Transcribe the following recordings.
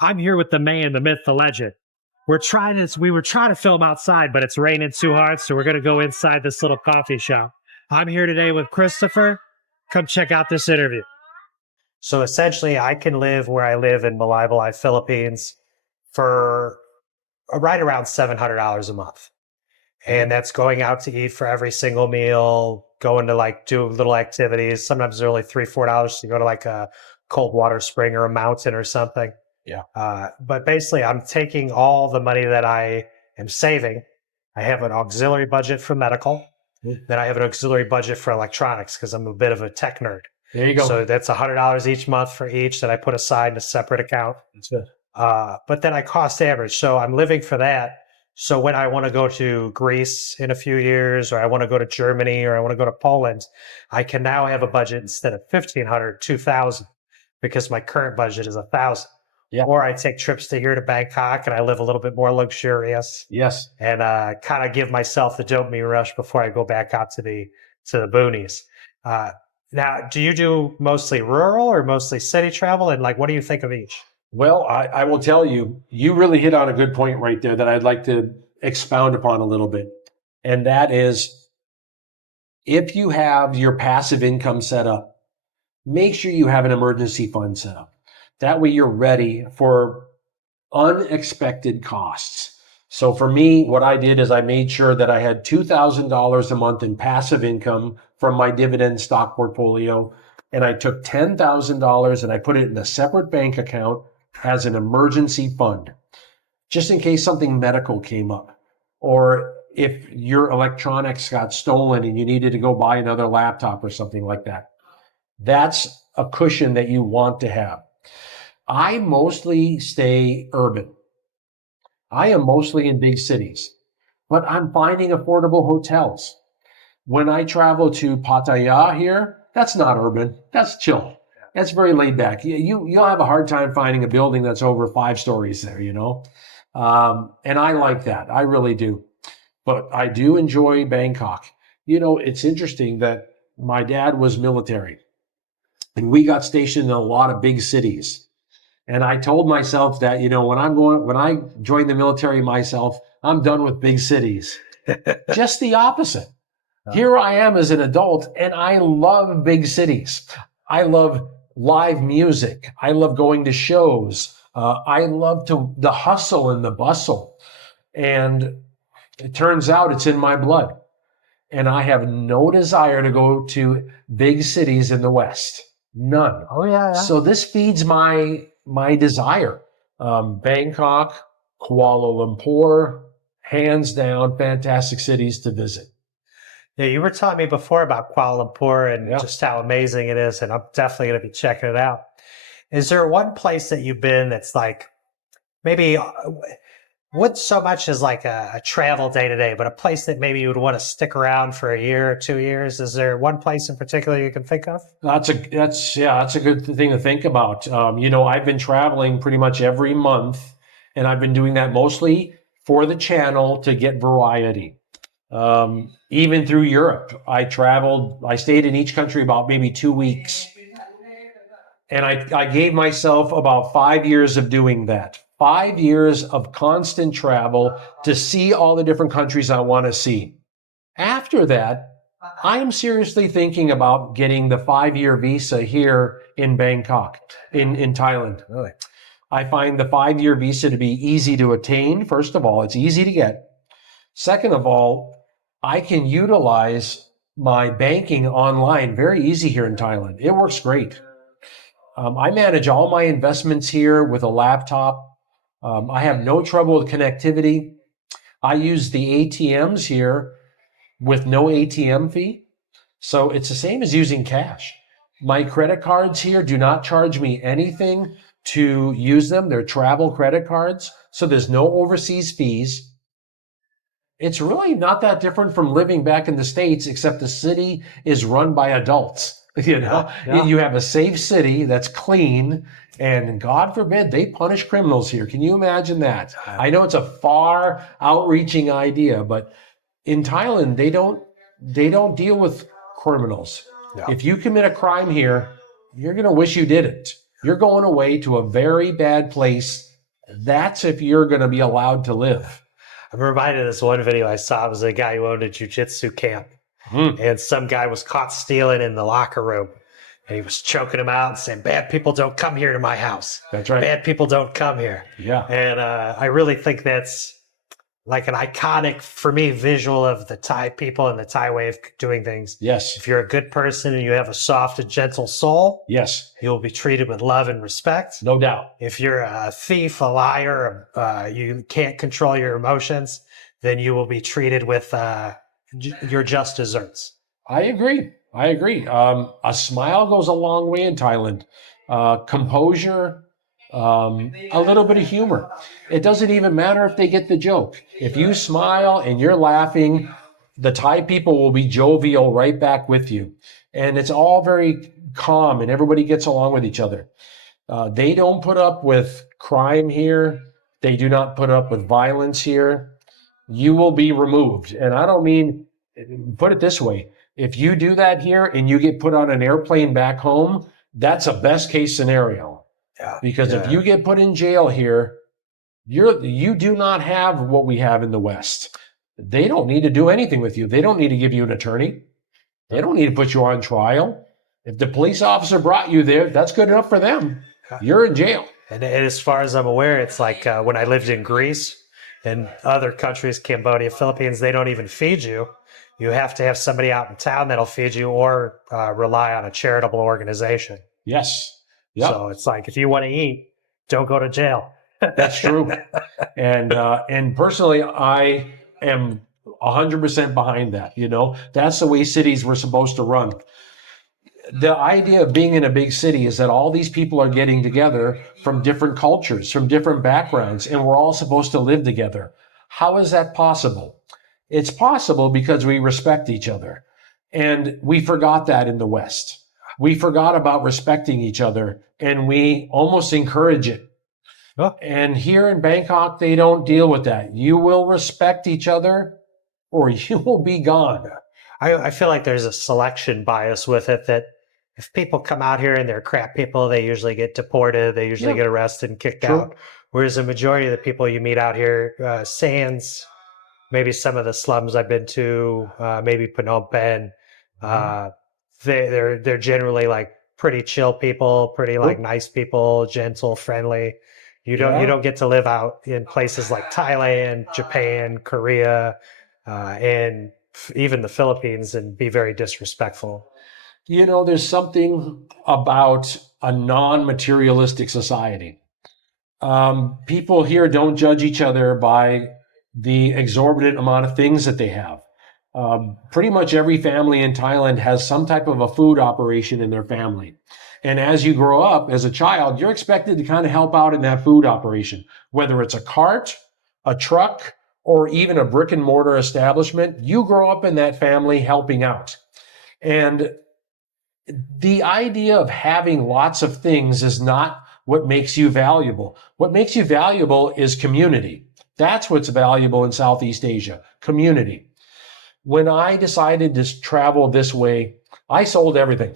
I'm here with the man, the myth, the legend. We were trying to film outside, but it's raining too hard, so we're going to go inside this little coffee shop. I'm here today with Christopher. Come check out this interview. So essentially, I can live where I live in Malaybalay, Philippines for right around $700 a month. And that's going out to eat for every single meal, going to like do little activities. Sometimes they're only $3, $4 to go to like a cold water spring or a mountain or something. Yeah. But basically, I'm taking all the money that I am saving. I have an auxiliary budget for medical. Then I have an auxiliary budget for electronics because I'm a bit of a tech nerd. There you go. So that's $100 each month for each that I put aside in a separate account. That's good. But then I cost average. So I'm living for that. So when I want to go to Greece in a few years, or I want to go to Germany, or I want to go to Poland, I can now have a budget instead of $1,500, $2,000, because my current budget is $1,000. Yeah. Or I take trips to here to Bangkok and I live a little bit more luxurious. Yes. And kind of give myself the dopamine rush before I go back out to the boonies. Now, do you do mostly rural or mostly city travel? And like, what do you think of each? Well, I will tell you, you really hit on a good point right there that I'd like to expound upon a little bit. And that is, if you have your passive income set up, make sure you have an emergency fund set up. That way you're ready for unexpected costs. So for me, what I did is I made sure that I had $2,000 a month in passive income from my dividend stock portfolio. And I took $10,000 and I put it in a separate bank account as an emergency fund, just in case something medical came up, or if your electronics got stolen and you needed to go buy another laptop or something like that. That's a cushion that you want to have. I mostly stay urban. I am mostly in big cities, but I'm finding affordable hotels. When I travel to Pattaya here, that's not urban. That's chill. That's very laid back. You'll have a hard time finding a building that's over 5 stories there, you know? And I like that. I really do. But I do enjoy Bangkok. You know, it's interesting that my dad was military and we got stationed in a lot of big cities. And I told myself that, you know, when I joined the military myself, I'm done with big cities. Just the opposite. Here I am as an adult and I love big cities. I love live music. I love going to shows. I love the hustle and the bustle. And it turns out it's in my blood. And I have no desire to go to big cities in the West. None. Oh, yeah. So this feeds my desire. Bangkok, Kuala Lumpur, hands down, fantastic cities to visit. Yeah, you were telling me before about Kuala Lumpur and just how amazing it is, and I'm definitely going to be checking it out. Is there one place that you've been that's like maybe wouldn't so much as like a travel day to day, but a place that maybe you would want to stick around for a year or 2 years? Is there one place in particular you can think of? That's a good thing to think about. You know, I've been traveling pretty much every month, and I've been doing that mostly for the channel to get variety. Even through Europe, I stayed in each country about maybe 2 weeks. And I gave myself about 5 years of doing that. 5 years of constant travel to see all the different countries I want to see. After that, I am seriously thinking about getting the 5-year visa here in Bangkok, in Thailand. Really? I find the 5-year visa to be easy to attain. First of all, it's easy to get. Second of all, I can utilize my banking online very easy here in Thailand. It works great. I manage all my investments here with a laptop. I have no trouble with connectivity. I use the ATMs here with no ATM fee. So it's the same as using cash. My credit cards here do not charge me anything to use them. They're travel credit cards. So there's no overseas fees. It's really not that different from living back in the States, except the city is run by adults. You know, You have a safe city that's clean, and God forbid they punish criminals here. Can you imagine that? I know it's a far outreaching idea, but in Thailand, they don't deal with criminals. Yeah. If you commit a crime here, you're going to wish you didn't. You're going away to a very bad place. That's if you're going to be allowed to live. I'm reminded of this one video I saw. It was a guy who owned a jiu-jitsu camp. And some guy was caught stealing in the locker room. And he was choking him out and saying, bad people don't come here to my house. That's right. Bad people don't come here. Yeah. And I really think that's like an iconic, for me, visual of the Thai people and the Thai way of doing things. Yes. If you're a good person and you have a soft and gentle soul, Yes. you'll be treated with love and respect. No doubt. If you're a thief, a liar, you can't control your emotions, then you will be treated with your just desserts. I agree. A smile goes a long way in Thailand. Composure, a little bit of humor. It doesn't even matter if they get the joke. If you smile and you're laughing, the Thai people will be jovial right back with you. And it's all very calm and everybody gets along with each other. They don't put up with crime here. They do not put up with violence here. You will be removed. And I don't mean, put it this way. If you do that here and you get put on an airplane back home, that's a best case scenario. Yeah. Because if you get put in jail here, you do not have what we have in the West. They don't need to do anything with you. They don't need to give you an attorney. They don't need to put you on trial. If the police officer brought you there, that's good enough for them. You're in jail. And as far as I'm aware, it's like when I lived in Greece and other countries, Cambodia, Philippines, they don't even feed you. You have to have somebody out in town that'll feed you or rely on a charitable organization. Yes. Yep. So it's like, if you want to eat, don't go to jail. That's true. And personally, I am 100% behind that. You know, that's the way cities were supposed to run. The idea of being in a big city is that all these people are getting together from different cultures, from different backgrounds, and we're all supposed to live together. How is that possible? It's possible because we respect each other. And we forgot that in the West. We forgot about respecting each other and we almost encourage it. Oh. And here in Bangkok, they don't deal with that. You will respect each other or you will be gone. I feel like there's a selection bias with it, that if people come out here and they're crap people, they usually get deported, they usually get arrested and kicked out. Whereas the majority of the people you meet out here, sans maybe some of the slums I've been to, maybe Phnom Penh, they're generally like pretty chill people, pretty like nice people, gentle, friendly. You don't get to live out in places like Thailand, Japan, Korea, and even the Philippines and be very disrespectful. You know, there's something about a non-materialistic society. People here don't judge each other by the exorbitant amount of things that they have. Pretty much every family in Thailand has some type of a food operation in their family. And as you grow up as a child, you're expected to kind of help out in that food operation, whether it's a cart, a truck, or even a brick and mortar establishment. You grow up in that family helping out. And the idea of having lots of things is not what makes you valuable. What makes you valuable is community. That's what's valuable in Southeast Asia, community. When I decided to travel this way, I sold everything.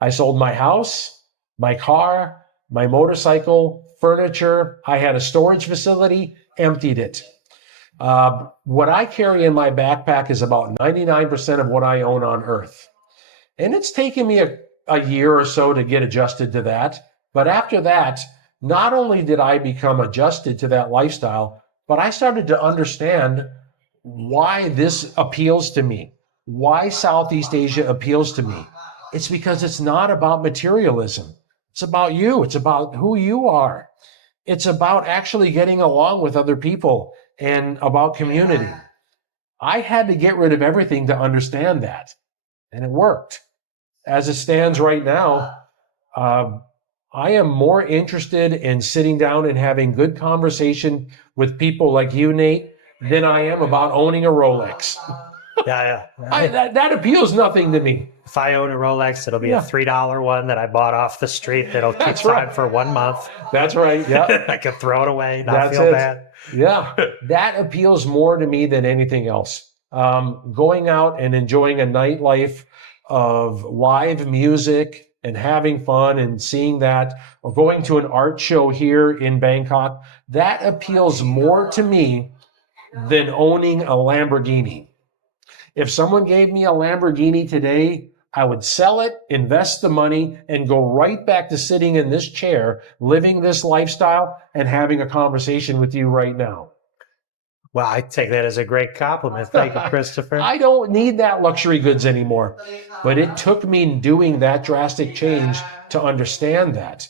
I sold my house, my car, my motorcycle, furniture. I had a storage facility, emptied it. What I carry in my backpack is about 99% of what I own on Earth. And it's taken me a year or so to get adjusted to that. But after that, not only did I become adjusted to that lifestyle, but I started to understand why this appeals to me, why Southeast Asia appeals to me. It's because it's not about materialism. It's about you. It's about who you are. It's about actually getting along with other people and about community. I had to get rid of everything to understand that, and it worked. As it stands right now, I am more interested in sitting down and having good conversation with people like you, Nate, than I am about owning a Rolex. Yeah. That appeals nothing to me. If I own a Rolex, it'll be a $3 one that I bought off the street that'll keep time for 1 month. That's right. Yeah. I can throw it away, not feel bad. Yeah. That appeals more to me than anything else. Going out and enjoying a nightlife of live music and having fun and seeing that, or going to an art show here in Bangkok, that appeals more to me than owning a Lamborghini. If someone gave me a Lamborghini today, I would sell it, invest the money, and go right back to sitting in this chair, living this lifestyle, and having a conversation with you right now. Well, I take that as a great compliment. Thank you, Christopher. I don't need that luxury goods anymore. But it took me doing that drastic change to understand that.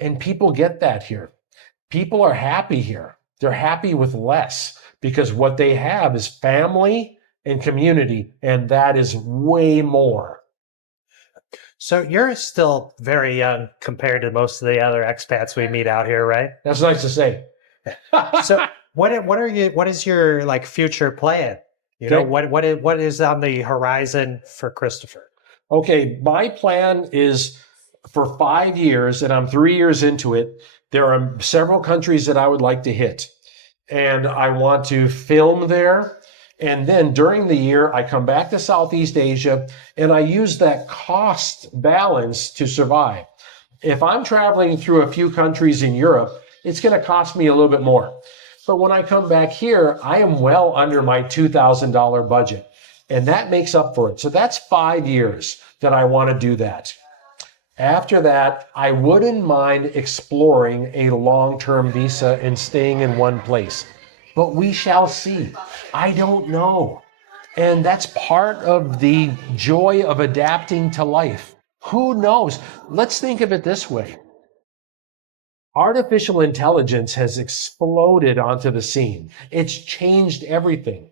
And people get that here. People are happy here. They're happy with less because what they have is family and community, and that is way more. So you're still very young compared to most of the other expats we meet out here, right? That's nice to say. So what is your like future plan? You know, what is on the horizon for Christopher? Okay, my plan is for 5 years, and I'm 3 years into it. There are several countries that I would like to hit, and I want to film there. And then during the year, I come back to Southeast Asia, and I use that cost balance to survive. If I'm traveling through a few countries in Europe, it's going to cost me a little bit more. But when I come back here, I am well under my $2,000 budget, and that makes up for it. So that's 5 years that I want to do that. After that, I wouldn't mind exploring a long-term visa and staying in one place. But we shall see. I don't know. And that's part of the joy of adapting to life. Who knows? Let's think of it this way. Artificial intelligence has exploded onto the scene. It's changed everything.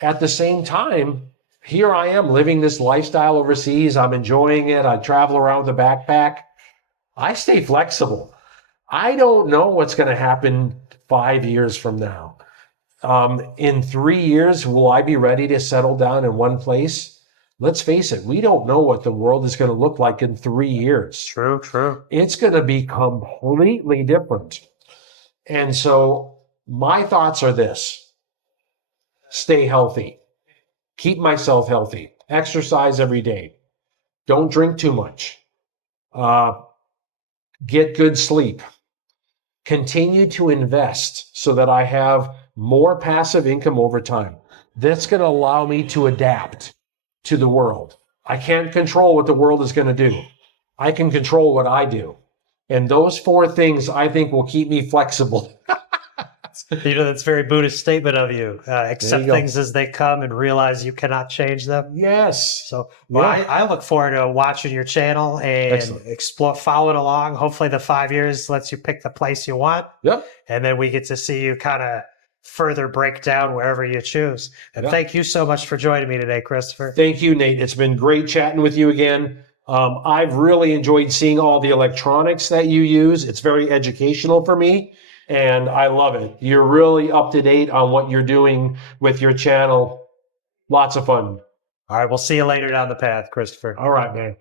At the same time, here I am living this lifestyle overseas. I'm enjoying it. I travel around with a backpack. I stay flexible. I don't know what's going to happen 5 years from now. In 3 years, will I be ready to settle down in one place? Let's face it, we don't know what the world is going to look like in 3 years. True. It's going to be completely different. And so my thoughts are this: stay healthy, keep myself healthy, exercise every day, don't drink too much, get good sleep, continue to invest so that I have more passive income over time. That's going to allow me to adapt to the world. I can't control what the world is going to do. I can control what I do. And those 4 things I think will keep me flexible. You know, that's a very Buddhist statement of you. Accept things as they come and realize you cannot change them. Yes. So I look forward to watching your channel and following along. Hopefully the 5 years lets you pick the place you want. Yep. And then we get to see you kind of further break down wherever you choose. And thank you so much for joining me today, Christopher. Thank you, Nate. It's been great chatting with you again. I've really enjoyed seeing all the electronics that you use. It's very educational for me, and I love it. You're really up to date on what you're doing with your channel. Lots of fun. All right, we'll see you later down the path, Christopher. All right, man.